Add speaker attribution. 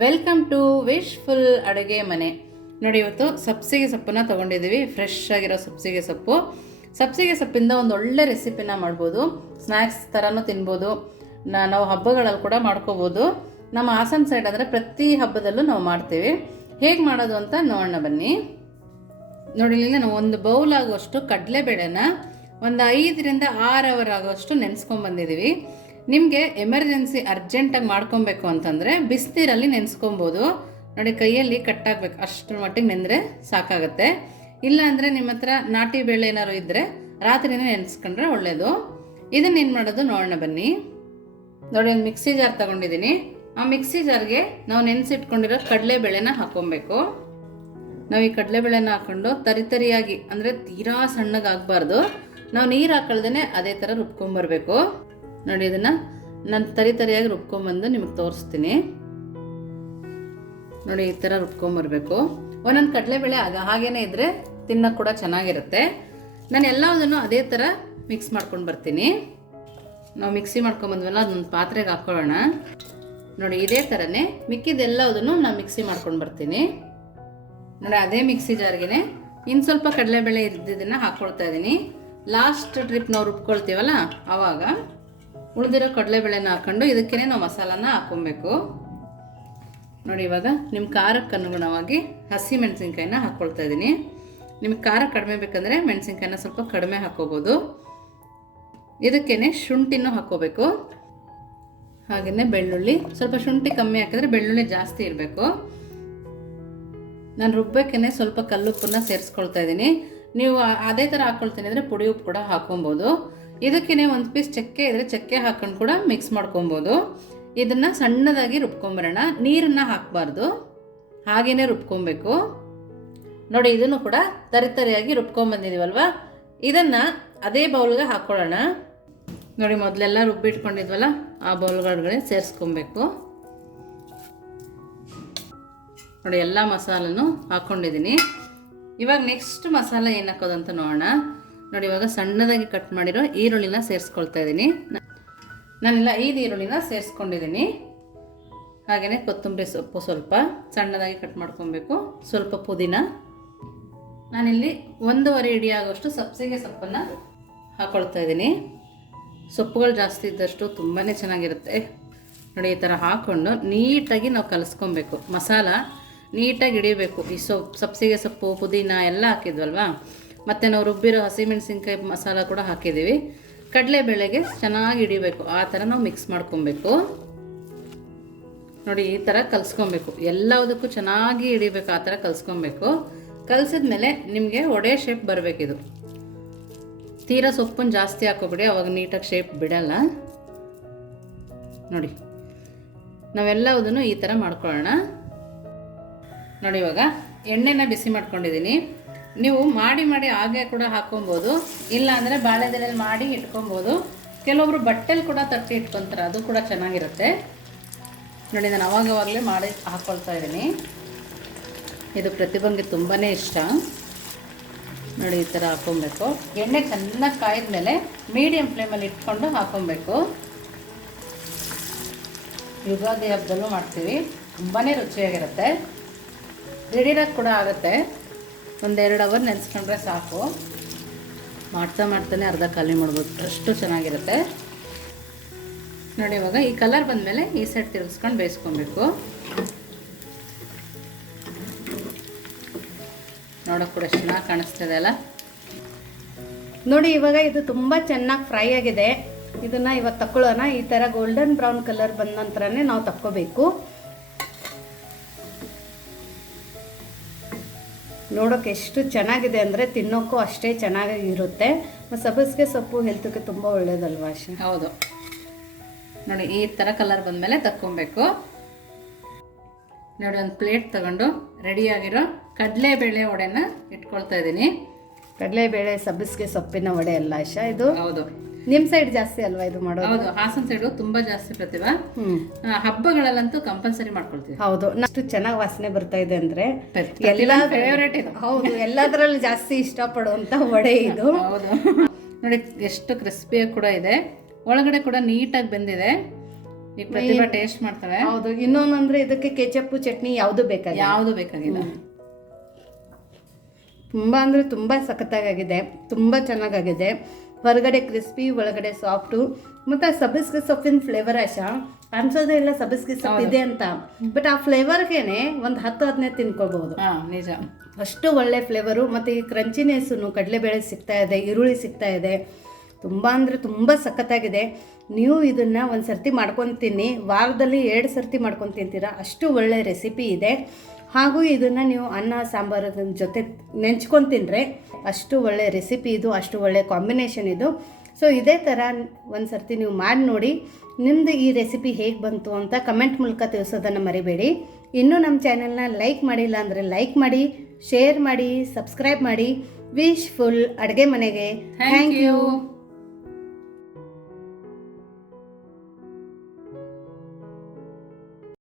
Speaker 1: Welcome to wish full ಅಡುಗೆ ಮನೆ. ನೋಡಿ, ಇವತ್ತು ಸಬ್ಸಿಗೆ ಸೊಪ್ಪನ್ನ ತಗೊಂಡಿದ್ದೀವಿ. ಫ್ರೆಶ್ ಆಗಿರೋ ಸಬ್ಸಿಗೆ ಸೊಪ್ಪು. ಸಬ್ಸಿಗೆ ಸೊಪ್ಪಿಂದ ಒಂದು ಒಳ್ಳೆ ರೆಸಿಪಿನ ಮಾಡ್ಬೋದು. ಸ್ನ್ಯಾಕ್ಸ್ ಥರನೂ ತಿನ್ಬೋದು. ನಾವು ಹಬ್ಬಗಳಲ್ಲಿ ಕೂಡ ಮಾಡ್ಕೋಬೋದು. ನಮ್ಮ ಹಾಸನ ಸೈಡ್ ಅಂದರೆ ಪ್ರತಿ ಹಬ್ಬದಲ್ಲೂ ನಾವು ಮಾಡ್ತೀವಿ. ಹೇಗೆ ಮಾಡೋದು ಅಂತ ನೋಡೋಣ ಬನ್ನಿ. ನೋಡಿ ಇಲ್ಲಿ ನಾವು ಒಂದು ಬೌಲ್ ಆಗುವಷ್ಟು ಕಡಲೆಬೇಳೆನ ಒಂದು ಐದರಿಂದ ಆರು ಅವರ್ ಆಗುವಷ್ಟು ನೆನೆಸ್ಕೊಂಬಂದಿದ್ದೀವಿ ನಿಮಗೆ ಎಮರ್ಜೆನ್ಸಿ ಅರ್ಜೆಂಟಾಗಿ ಮಾಡ್ಕೊಬೇಕು ಅಂತಂದರೆ ಬಿಸಿನೀರಲ್ಲಿ ನೆನೆಸ್ಕೊಬೋದು. ನೋಡಿ, ಕೈಯಲ್ಲಿ ಕಟ್ಟಾಗಬೇಕು ಅಷ್ಟರ ಮಟ್ಟಿಗೆ ನೆಂದರೆ ಸಾಕಾಗುತ್ತೆ. ಇಲ್ಲ ಅಂದರೆ ನಿಮ್ಮ ಹತ್ರ ನಾಟಿ ಬೇಳೆ ಏನಾದ್ರು ಇದ್ದರೆ ರಾತ್ರಿನೇ ನೆನೆಸ್ಕೊಂಡ್ರೆ ಒಳ್ಳೆಯದು ಇದನ್ನ ಏನು ಮಾಡೋದು? ನೋಡೋಣ ಬನ್ನಿ. ನೋಡಿ, ಒಂದು ಮಿಕ್ಸಿ ಜಾರ್ ತಗೊಂಡಿದ್ದೀನಿ. ಆ ಮಿಕ್ಸಿ ಜಾರ್ಗೆ ನಾವು ನೆನೆಸಿಟ್ಕೊಂಡಿರೋ ಕಡಲೆಬೇಳೆನ ಹಾಕೊಬೇಕು. ನಾವು ಈ ಕಡಲೆಬೇಳೆನ ಹಾಕೊಂಡು ತರಿತರಿಯಾಗಿ ಅಂದರೆ ತೀರಾ ಸಣ್ಣಗಾಗಬಾರ್ದು. ನಾವು ನೀರು ಹಾಕೊಳ್ದೇ ಅದೇ ಥರ ರುಬ್ಕೊಂಬರ್ಬೇಕು. ನೋಡಿ ಇದನ್ನು ನಾನು ತರಿ ತರಿಯಾಗಿ ರುಬ್ಕೊಂಬಂದು ನಿಮಗೆ ತೋರಿಸ್ತೀನಿ. ನೋಡಿ ಈ ಥರ ರುಬ್ಕೊಂಬರ್ಬೇಕು. ಒಂದೊಂದು ಕಡಲೆಬೇಳೆ ಆಗ ಹಾಗೇನೆ ಇದ್ದರೆ ತಿನ್ನೋಕೆ ಕೂಡ ಚೆನ್ನಾಗಿರುತ್ತೆ. ನಾನು ಎಲ್ಲದನ್ನು ಅದೇ ಥರ ಮಿಕ್ಸ್ ಮಾಡ್ಕೊಂಡು ಬರ್ತೀನಿ. ನಾವು ಮಿಕ್ಸಿ ಮಾಡ್ಕೊಂಬಂದ್ವಲ್ಲ, ಅದೊಂದು ಪಾತ್ರೆಗೆ ಹಾಕ್ಕೊಳ್ಳೋಣ ನೋಡಿ ಇದೇ ಥರನೇ ಮಿಕ್ಕಿದ್ದೆಲ್ಲದನ್ನು ನಾನು ಮಿಕ್ಸಿ ಮಾಡ್ಕೊಂಡು ಬರ್ತೀನಿ. ನೋಡಿ ಅದೇ ಮಿಕ್ಸಿ ಜಾರ್ಗೆ ಇನ್ನು ಸ್ವಲ್ಪ ಕಡಲೆಬೇಳೆ ಇದ್ದಿದ್ದನ್ನು ಹಾಕ್ಕೊಳ್ತಾ ಇದ್ದೀನಿ ಲಾಸ್ಟ್ ಟ್ರಿಪ್ ನಾವು ರುಬ್ಕೊಳ್ತೀವಲ್ಲ ಆವಾಗ ಉಳಿದಿರೋ ಕಡಲೆಬೇಳೆನ ಹಾಕ್ಕೊಂಡು ಇದಕ್ಕೇ ನಾವು ಮಸಾಲಾನ ಹಾಕ್ಕೊಬೇಕು. ನೋಡಿ ಇವಾಗ ನಿಮ್ಮ ಖಾರಕ್ಕೆ ಅನುಗುಣವಾಗಿ ಹಸಿ ಮೆಣಸಿನ್ಕಾಯಿನ ಹಾಕ್ಕೊಳ್ತಾ ಇದ್ದೀನಿ. ನಿಮಗೆ ಖಾರ ಕಡಿಮೆ ಬೇಕಂದರೆ ಮೆಣಸಿನ್ಕಾಯಿನ ಸ್ವಲ್ಪ ಕಡಿಮೆ ಹಾಕ್ಕೋಬೋದು. ಇದಕ್ಕೇ ಶುಂಠಿನೂ ಹಾಕ್ಕೋಬೇಕು. ಹಾಗೆಯೇ ಬೆಳ್ಳುಳ್ಳಿ, ಸ್ವಲ್ಪ ಶುಂಠಿ ಕಮ್ಮಿ ಹಾಕಿದ್ರೆ ಬೆಳ್ಳುಳ್ಳಿ ಜಾಸ್ತಿ ಇರಬೇಕು. ನಾನು ರುಬ್ಬಕ್ಕೇ ಸ್ವಲ್ಪ ಕಲ್ಲುಪ್ಪನ್ನ ಸೇರಿಸ್ಕೊಳ್ತಾ ಇದ್ದೀನಿ. ನೀವು ಅದೇ ಥರ ಹಾಕ್ಕೊಳ್ತೀನಿ ಅಂದರೆ ಪುಡಿ ಉಪ್ಪು ಕೂಡ ಹಾಕೊಬೋದು ಇದಕ್ಕೇ ಒಂದು ಪೀಸ್ ಚಕ್ಕೆ ಇದ್ರೆ ಚಕ್ಕೆ ಹಾಕೊಂಡು ಕೂಡ ಮಿಕ್ಸ್ ಮಾಡ್ಕೊಬೋದು. ಇದನ್ನು ಸಣ್ಣದಾಗಿ ರುಬ್ಕೊಂಬರೋಣ. ನೀರನ್ನು ಹಾಕಬಾರ್ದು. ಹಾಗೆಯೇ ರುಬ್ಕೊಬೇಕು. ನೋಡಿ, ಇದನ್ನು ಕೂಡ ತರಿತರಿಯಾಗಿ ರುಬ್ಕೊಂಬಂದಿದ್ದೀವಲ್ವ ಇದನ್ನು ಅದೇ ಬೌಲ್ಗೆ ಹಾಕ್ಕೊಳ್ಳೋಣ ನೋಡಿ, ಮೊದಲೆಲ್ಲ ರುಬ್ಬಿಟ್ಕೊಂಡಿದ್ವಲ್ಲ, ಆ ಬೌಲ್ಗಳೊಳಗಡೆ ಸೇರಿಸ್ಕೊಬೇಕು. ನೋಡಿ, ಎಲ್ಲ ಮಸಾಲನೂ ಹಾಕ್ಕೊಂಡಿದ್ದೀನಿ ಇವಾಗ ನೆಕ್ಸ್ಟ್ ಮಸಾಲೆ ಏನು ಹಾಕೋದಂತ ನೋಡೋಣ. ನೋಡಿ, ಇವಾಗ ಸಣ್ಣದಾಗಿ ಕಟ್ ಮಾಡಿರೋ ಈರುಳ್ಳಿನ ಸೇರಿಸ್ಕೊಳ್ತಾ ಇದ್ದೀನಿ. ನಾನೆಲ್ಲ ಐದು ಈರುಳ್ಳಿನ ಸೇರಿಸ್ಕೊಂಡಿದ್ದೀನಿ. ಹಾಗೆಯೇ ಕೊತ್ತಂಬರಿ ಸೊಪ್ಪು ಸ್ವಲ್ಪ ಸಣ್ಣದಾಗಿ ಕಟ್ ಮಾಡ್ಕೊಬೇಕು. ಸ್ವಲ್ಪ ಪುದೀನ. ನಾನಿಲ್ಲಿ ಒಂದೂವರೆ ಇಡಿ ಆಗೋಷ್ಟು ಸಬ್ಸಿಗೆ ಸೊಪ್ಪನ್ನು ಹಾಕ್ಕೊಳ್ತಾ ಇದ್ದೀನಿ. ಸೊಪ್ಪುಗಳು ಜಾಸ್ತಿ ಇದ್ದಷ್ಟು ತುಂಬಾ ಚೆನ್ನಾಗಿರುತ್ತೆ. ನೋಡಿ, ಈ ಥರ ಹಾಕ್ಕೊಂಡು ನೀಟಾಗಿ ನಾವು ಕಲಸ್ಕೊಬೇಕು. ಮಸಾಲ ನೀಟಾಗಿ ಹಿಡಿಬೇಕು ಈ ಸೊಪ್ಪು ಸಬ್ಸಿಗೆ ಸೊಪ್ಪು, ಪುದೀನ ಎಲ್ಲ ಹಾಕಿದ್ವಲ್ವಾ? ಮತ್ತು ನಾವು ರುಬ್ಬಿರೋ ಹಸಿಮೆಣಸಿನ್ಕಾಯಿ ಮಸಾಲ ಕೂಡ ಹಾಕಿದ್ದೀವಿ. ಕಡಲೆಬೇಳೆಗೆ ಚೆನ್ನಾಗಿ ಹಿಡಿಬೇಕು. ಆ ಥರ ನಾವು ಮಿಕ್ಸ್ ಮಾಡ್ಕೊಬೇಕು. ನೋಡಿ, ಈ ಥರ ಕಲಿಸ್ಕೊಬೇಕು. ಎಲ್ಲದಕ್ಕೂ ಚೆನ್ನಾಗಿ ಹಿಡಿಬೇಕು, ಆ ಥರ ಕಲಿಸ್ಕೊಬೇಕು. ಕಲಿಸಿದ್ಮೇಲೆ ನಿಮಗೆ ಒಡೆ ಶೇಪ್ ಬರಬೇಕಿದು. ತೀರಾ ಸೊಪ್ಪನ್ನು ಜಾಸ್ತಿ ಹಾಕೋಬಿಡಿ, ಅವಾಗ ನೀಟಾಗಿ ಶೇಪ್ ಬಿಡಲ್ಲ. ನೋಡಿ, ನಾವೆಲ್ಲವುದನ್ನು ಈ ಥರ ಮಾಡ್ಕೊಳ್ಳೋಣ. ನೋಡಿ, ಇವಾಗ ಎಣ್ಣೆನ ಬಿಸಿ ಮಾಡ್ಕೊಂಡಿದ್ದೀನಿ. ನೀವು ಮಾಡಿ ಮಾಡಿ ಹಾಗೆ ಕೂಡ ಹಾಕೊಬೋದು. ಇಲ್ಲ ಅಂದರೆ ಬಾಳೆದೆಲೆಯಲ್ಲಿ ಮಾಡಿ ಇಟ್ಕೊಬೋದು. ಕೆಲವೊಬ್ರು ಬಟ್ಟೆಲಿ ಕೂಡ ತಟ್ಟಿ ಇಟ್ಕೊತಾರೆ, ಅದು ಕೂಡ ಚೆನ್ನಾಗಿರುತ್ತೆ. ನೋಡಿ, ನಾನು ಅವಾಗವಾಗಲೇ ಮಾಡಿ ಹಾಕ್ಕೊಳ್ತಾ ಇದ್ದೀನಿ. ಇದು ಪ್ರತಿಭಂಗೆ ತುಂಬಾ ಇಷ್ಟ. ನೋಡಿ, ಈ ಥರ ಹಾಕ್ಕೊಬೇಕು ಎಣ್ಣೆ ಚೆನ್ನಾಗಿ ಕಾಯಿದ್ಮೇಲೆ ಮೀಡಿಯಮ್ ಫ್ಲೇಮಲ್ಲಿ ಇಟ್ಕೊಂಡು ಹಾಕ್ಕೊಬೇಕು ಯುಗಾದಿ ಹಬ್ಬದಲ್ಲೂ ಮಾಡ್ತೀವಿ. ತುಂಬಾ ರುಚಿಯಾಗಿರುತ್ತೆ. ದಿಢೀರಾಗಿ ಕೂಡ ಆಗುತ್ತೆ. ಒಂದೆರಡು ಅವರ್ ನೆನೆಸ್ಕೊಂಡ್ರೆ ಸಾಕು. ಮಾಡ್ತಾ ಮಾಡ್ತಾನೆ ಅರ್ಧ ಖಾಲಿ ಮಾಡ್ಬೋದು ಅಷ್ಟು ಚೆನ್ನಾಗಿರುತ್ತೆ. ನೋಡಿ, ಇವಾಗ ಈ ಕಲರ್ ಬಂದಮೇಲೆ ಈ ಸೈಡ್ ತಿರುಗಿಸ್ಕೊಂಡು ಬೇಯಿಸ್ಕೊಬೇಕು. ನೋಡೋಕೆ ಕೂಡ ಚೆನ್ನಾಗಿ ಕಾಣಿಸ್ತಿದೆ ಅಲ್ಲ?
Speaker 2: ನೋಡಿ, ಇವಾಗ ಇದು ತುಂಬ ಚೆನ್ನಾಗಿ ಫ್ರೈ ಆಗಿದೆ. ಇದನ್ನು ಇವಾಗ ತಕ್ಕೊಳ್ಳೋಣ ಈ ಥರ ಗೋಲ್ಡನ್ ಬ್ರೌನ್ ಕಲರ್ ಬಂದ ನಂತರನೇ ನಾವು ತಕ್ಕೋಬೇಕು. ನೋಡೋಕೆ ಎಷ್ಟು ಚೆನ್ನಾಗಿದೆ ಅಂದರೆ ತಿನ್ನೋಕ್ಕೂ ಅಷ್ಟೇ ಚೆನ್ನಾಗಿ ಇರುತ್ತೆ. ಮತ್ತು ಸಬ್ಬಸಿಗೆ ಸೊಪ್ಪು ಹೆಲ್ತ್ಗೆ ತುಂಬ ಒಳ್ಳೇದಲ್ವಾ ಆಶಾ?
Speaker 1: ಹೌದು. ನೋಡಿ ಈ ಥರ ಕಲರ್ ಬಂದಮೇಲೆ ತಕ್ಕೊಬೇಕು. ನೋಡಿ ಒಂದು ಪ್ಲೇಟ್ ತಗೊಂಡು ರೆಡಿಯಾಗಿರೋ ಕಡಲೆಬೇಳೆ ವಡೆನ ಇಟ್ಕೊಳ್ತಾ ಇದ್ದೀನಿ.
Speaker 2: ಕಡಲೆಬೇಳೆ ಸಬ್ಬಸಿಗೆ ಸೊಪ್ಪಿನ ವಡೆ ಅಲ್ಲ ಆಶಾ ಇದು?
Speaker 1: ಹೌದು.
Speaker 2: ನಿಮ್ಮ ಸೈಡ್ ಜಾಸ್ತಿ ಅಲ್ವಾ ಇದು ಮಾಡೋದು?
Speaker 1: ಹೌದು ಹಾಸನ ಸೈಡ್ ತುಂಬಾ ಜಾಸ್ತಿ ಪ್ರತಿಭಾ. ಆ, ಹಬ್ಬಗಳಲ್ಲಂತೂ ಕಂಪಲ್ಸರಿ ಮಾಡ್ಕೊಳ್ತೀವಿ.
Speaker 2: ಹೌದು ಅಷ್ಟು ಚೆನ್ನಾಗಿ ವಾಸನೆ ಬರ್ತಾ ಇದೆ ಅಂದ್ರೆ
Speaker 1: ಎಲ್ಲ ಫೇವ್ರೇಟ್ ಇದು.
Speaker 2: ಹೌದು ಎಲ್ಲದರಲ್ಲೂ ಜಾಸ್ತಿ ಇಷ್ಟಪಡುವಂತ ವಡೆ ಇದು.
Speaker 1: ಹೌದು. ನೋಡಿ ಎಷ್ಟು ಕ್ರಿಸ್ಪಿಯಾಗಿ ಕೂಡ ಇದೆ. ಒಳಗಡೆ ಕೂಡ ನೀಟಾಗಿ ಬಂದಿದೆ. ಈ ಪ್ರತಿಭಾ ಟೇಸ್ಟ್ ಮಾಡ್ತಾಳೆ
Speaker 2: ಹೌದು ಇನ್ನೊಂದಂದ್ರೆ ಇದಕ್ಕೆ ಕೆಚಪ್ಪು ಚಟ್ನಿ ಯಾವುದು ಬೇಕಾಗಿಲ್ಲ.
Speaker 1: ಯಾವುದು ಬೇಕಾಗಿಲ್ಲ.
Speaker 2: ತುಂಬಾ ಅಂದ್ರೆ ತುಂಬಾ ಸಖತ್ತಾಗಿದೆ ತುಂಬಾ ಚೆನ್ನಾಗಾಗಿದೆ ಹೊರಗಡೆ ಕ್ರಿಸ್ಪಿ ಒಳಗಡೆ ಸಾಫ್ಟು ಮತ್ತು ಸಬ್ಬಸ್ಗೆ ಸೊಪ್ಪಿನ ಫ್ಲೇವರ್ ಆಶಾ ಅನ್ಸೋದೇ ಇಲ್ಲ ಸಬ್ಬಸ್ಗೆ ಸೊಪ್ಪು ಇದೆ ಅಂತ. ಬಟ್ ಆ ಫ್ಲೇವರ್ಗೇನೆ ಒಂದು ಹತ್ತು ಹದಿನೈದು ತಿನ್ಕೋಬಹುದು
Speaker 1: ಹಾ ನಿಜ.
Speaker 2: ಅಷ್ಟು ಒಳ್ಳೆ ಫ್ಲೇವರು ಮತ್ತು ಈ ಕ್ರಂಚಿನೆಸ್ಸು ಕಡಲೆಬೇಳೆ ಸಿಗ್ತಾ ಇದೆ ಈರುಳ್ಳಿ ಸಿಗ್ತಾ ಇದೆ. ತುಂಬ ಅಂದರೆ ತುಂಬ ಸಖತ್ತಾಗಿದೆ. ನೀವು ಇದನ್ನು ಒಂದು ಸರ್ತಿ ಮಾಡ್ಕೊಂಡು ತಿನ್ನಿ. ವಾರದಲ್ಲಿ ಎರಡು ಸರ್ತಿ ಮಾಡ್ಕೊಂಡು ತಿಂತೀರಾ. ಅಷ್ಟು ಒಳ್ಳೆ ರೆಸಿಪಿ ಇದೆ. ಹಾಗೂ ಇದನ್ನು ನೀವು ಅನ್ನ ಸಾಂಬಾರು ಜೊತೆ ನೆಂಚ್ಕೊಂಡು ತಿಂದರೆ ಅಷ್ಟು ಒಳ್ಳೆ ರೆಸಿಪಿ ಇದು ಅಷ್ಟು ಒಳ್ಳೆ ಕಾಂಬಿನೇಷನ್ ಇದು. ಸೊ ಇದೇ ಥರ ಒಂದು ಸರ್ತಿ ನೀವು ಮಾಡಿ ನೋಡಿ ನಿಮ್ಮದು ಈ ರೆಸಿಪಿ ಹೇಗೆ ಬಂತು ಅಂತ ಕಮೆಂಟ್ ಮೂಲಕ ತಿಳಿಸೋದನ್ನು ಮರಿಬೇಡಿ. ಇನ್ನೂ ನಮ್ಮ ಚಾನೆಲ್ನ ಲೈಕ್ ಮಾಡಿಲ್ಲ ಅಂದರೆ ಲೈಕ್ ಮಾಡಿ ಶೇರ್ ಮಾಡಿ ಸಬ್ಸ್ಕ್ರೈಬ್ ಮಾಡಿ. ವಿಶ್ ಫುಲ್ ಅಡುಗೆ ಮನೆಗೆ. Thank you